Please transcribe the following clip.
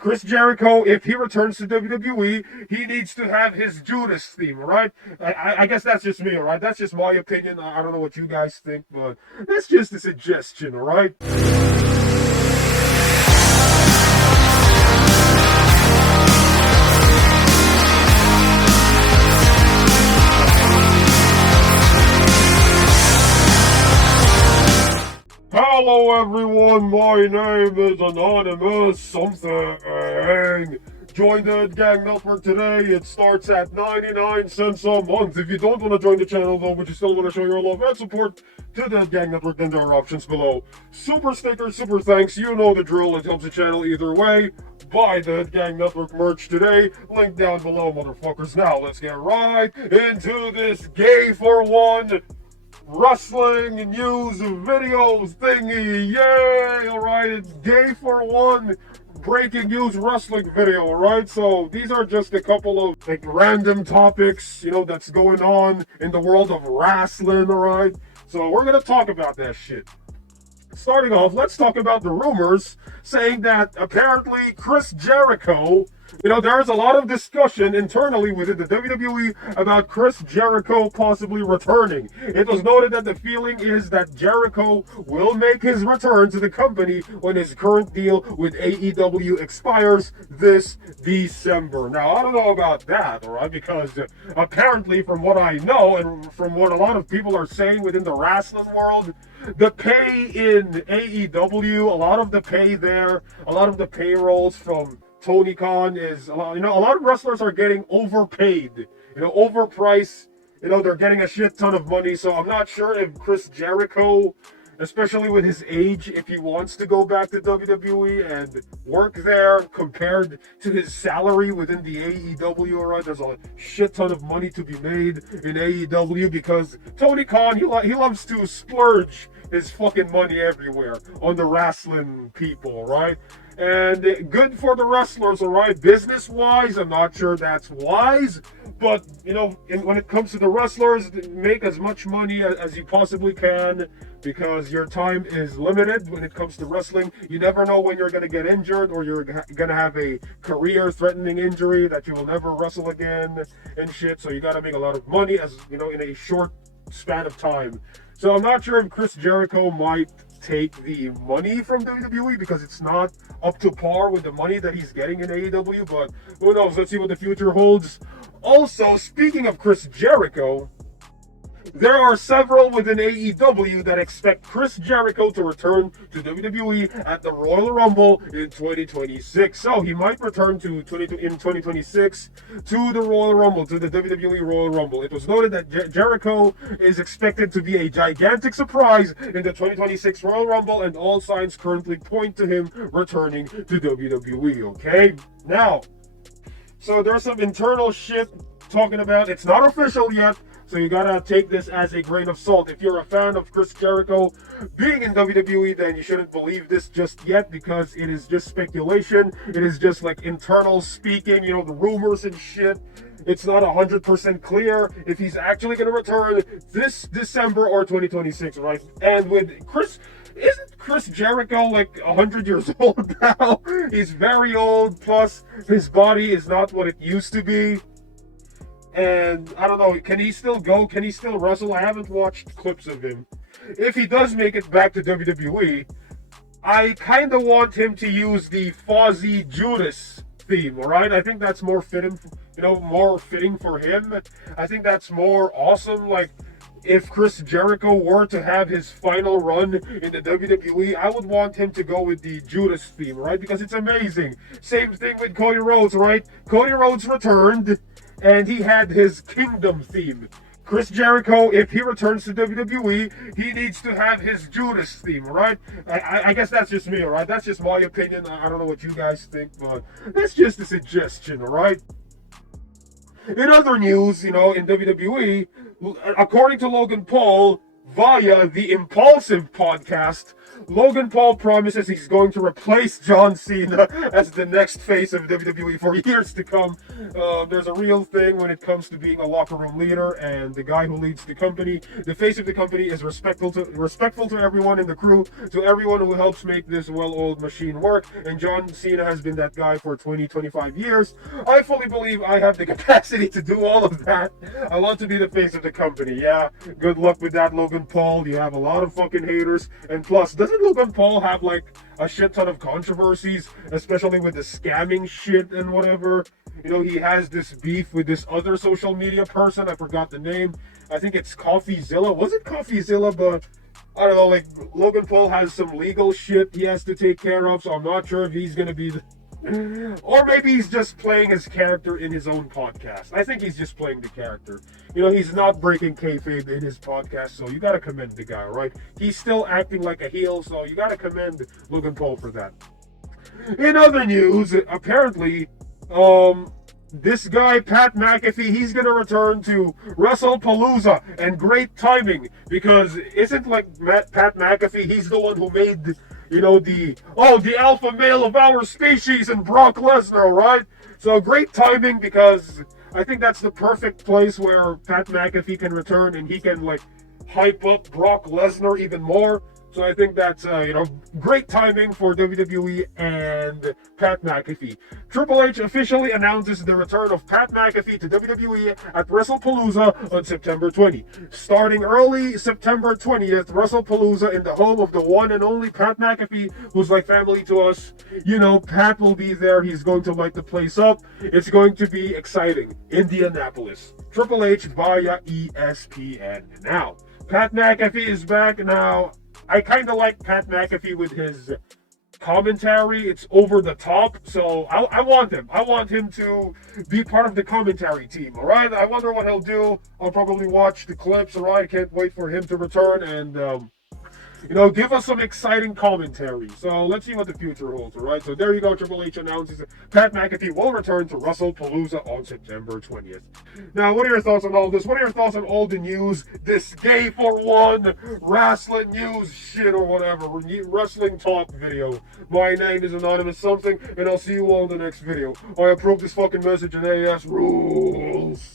Chris Jericho, if he returns to WWE, he needs to have his Judas theme, all right? I guess that's just me, all right? That's just my opinion. I don't know what you guys think, but that's just a suggestion, all right? Hello everyone, my name is Anonymous something. Join the Gang Network today. It starts at 99 cents a month. If you don't want to join the channel though, but you still want to show your love and support to the Gang Network, then there are options below. Super stickers, super thanks, you know the drill. It helps the channel either way. Buy the Gang Network merch today. Link down below, motherfuckers. Now let's get right into this gay for one wrestling news videos thingy. Yay! Alright, it's gay for one breaking news wrestling video. Alright, so these are just a couple of like random topics, you know, that's going on in the world of wrestling. Alright, so we're gonna talk about that shit. Starting off, let's talk about the rumors saying that apparently Chris Jericho, you know, there's a lot of discussion internally within the WWE about Chris Jericho possibly returning. It was noted that the feeling is that Jericho will make his return to the company when his current deal with AEW expires this December. Now, I don't know about that, all right, because apparently from what I know and from what a lot of people are saying within the wrestling world, the pay in AEW, a lot of the pay there, a lot of the payrolls from Tony Khan is a lot, you know, a lot of wrestlers are getting overpaid, you know, overpriced, you know, they're getting a shit ton of money. So I'm not sure if Chris Jericho, especially with his age, if he wants to go back to WWE and work there compared to his salary within the AEW, right? There's a shit ton of money to be made in AEW because Tony Khan, he loves to splurge his fucking money everywhere on the wrestling people, right? And good for the wrestlers, all right? Business-wise, I'm not sure that's wise, but, you know, when it comes to the wrestlers, make as much money as you possibly can because your time is limited when it comes to wrestling. You never know when you're going to get injured or you're going to have a career-threatening injury that you will never wrestle again and shit, so you got to make a lot of money, as you know, in a short span of time. So I'm not sure if Chris Jericho might take the money from WWE because it's not up to par with the money that he's getting in AEW, but who knows? Let's see what the future holds. Also, speaking of Chris Jericho, there are several within AEW that expect Chris Jericho to return to WWE at the Royal Rumble in 2026. So he might return in 2026 to the Royal Rumble, to the WWE Royal Rumble. It was noted that Jericho is expected to be a gigantic surprise in the 2026 Royal Rumble, and all signs currently point to him returning to WWE, okay? Now, so there's some internal shit talking about, it's not official yet, so you gotta take this as a grain of salt. If you're a fan of Chris Jericho being in WWE, then you shouldn't believe this just yet because it is just speculation. It is just like internal speaking, you know, the rumors and shit. It's not 100% clear if he's actually gonna return this December or 2026, right? And with Chris, isn't Chris Jericho like 100 years old now? He's very old, plus his body is not what it used to be. And I don't know, can he still go? Can he still wrestle? I haven't watched clips of him. If he does make it back to WWE, I kind of want him to use the Fozzy Judas theme, alright? I think that's more fitting, you know, more fitting for him. I think that's more awesome. Like, if Chris Jericho were to have his final run in the WWE, I would want him to go with the Judas theme, right? Because it's amazing. Same thing with Cody Rhodes, right? Cody Rhodes returned, and he had his Kingdom theme. Chris Jericho, if he returns to WWE, he needs to have his Judas theme, right? I guess that's just me, all right? That's just my opinion. I don't know what you guys think, but that's just a suggestion, all right? In other news, you know, in WWE, according to Logan Paul, via the Impulsive podcast, Logan Paul promises he's going to replace John Cena as the next face of WWE for years to come. There's a real thing when it comes to being a locker room leader, and the guy who leads the company, the face of the company, is respectful to everyone in the crew, to everyone who helps make this well-oiled machine work. And John Cena has been that guy for 25 years. I fully believe I have the capacity to do all of that. I want to be the face of the company. Yeah, good luck with that, Logan Paul. You have a lot of fucking haters, and plus, doesn't Logan Paul have like a shit ton of controversies, especially with the scamming shit and whatever? You know, he has this beef with this other social media person. I forgot the name. I think it's CoffeeZilla. Was it CoffeeZilla? But I don't know. Like, Logan Paul has some legal shit he has to take care of, so I'm not sure if he's gonna be the... Or maybe he's just playing his character in his own podcast. I think he's just playing the character. You know, he's not breaking kayfabe in his podcast, so you gotta commend the guy, right? He's still acting like a heel, so you gotta commend Logan Paul for that. In other news, apparently, this guy, Pat McAfee, he's gonna return to WrestlePalooza, and great timing, because isn't like Pat McAfee, he's the one who made... You know, the alpha male of our species and Brock Lesnar, right? So great timing, because I think that's the perfect place where Pat McAfee can return and he can, like, hype up Brock Lesnar even more. So I think that's, great timing for WWE and Pat McAfee. Triple H officially announces the return of Pat McAfee to WWE at WrestlePalooza on September 20. Starting early September 20th, WrestlePalooza in the home of the one and only Pat McAfee, who's like family to us. You know, Pat will be there. He's going to light the place up. It's going to be exciting. Indianapolis. Triple H via ESPN. Now, Pat McAfee is back now. I kind of like Pat McAfee with his commentary. It's over the top, so I want him. I want him to be part of the commentary team, all right? I wonder what he'll do. I'll probably watch the clips, all right? Can't wait for him to return and, give us some exciting commentary. So let's see what the future holds, all right? So there you go. Triple H announces Pat McAfee will return to WrestlePalooza on September 20th. Now, what are your thoughts on all this? What are your thoughts on all the news? This gay for one wrestling news shit or whatever. Wrestling talk video. My name is Anonymous Something, and I'll see you all in the next video. I approve this fucking message and AS rules.